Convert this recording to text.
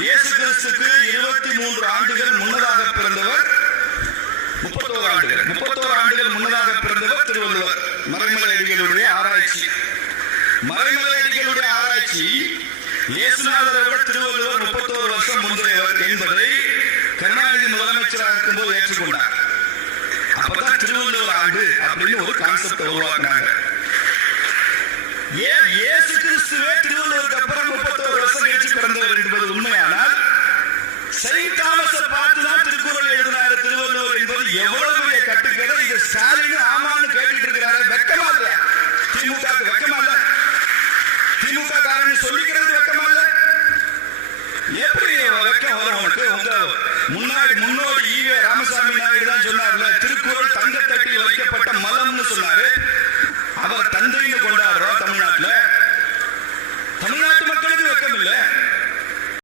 இயேசு கிறிஸ்துக்கு 23 ஆண்டுகள் முன்னதாக பிறந்தவர். 31 ஆண்டுகள் முன்னதாக பிறந்தவர் திருவள்ளுவர். மறைமலையடிகளுடைய ஆராய்ச்சி இயேசுநாதரை விட திருவள்ளுவர் 31 வருஷம் முந்தையவர் என்பதை கருணாநிதி முதலமைச்சராக இருக்கும்போது ஏற்றுக்கொண்டார். அப்பதான் திருவள்ளுவர் ஆண்டு அப்படின்னு ஒரு கான்செப்ட் உருவாக்குனாங்க. ஏன் இயேசு கிறிஸ்துவே திருவள்ளுவருக்கு அப்புறம் 31 வருஷம் கழிச்சு பிறந்தவர் என்பது உண்மையானால் செயின்ட் தாமஸை பார்த்துதான் திருக்குறள் எழுதினாரு திருவள்ளுவர் என்பது எவ்வளவு பெரிய கட்டுக்கதை. இது ஸ்டாலின் ஆமான்னு கேட்டுட்டு இருக்கிறாரு. வெக்கமா இல்ல? திமுக வெக்கமா இல்ல? திமுக காரன் சொல்லிக்கிறது வெக்கமா இல்ல? எப்படி வெக்கம் வரும் உனக்கு? உங்க முன்னோடி ஈவே ராமசாமி நாயுடு தான் சொன்னார்ல,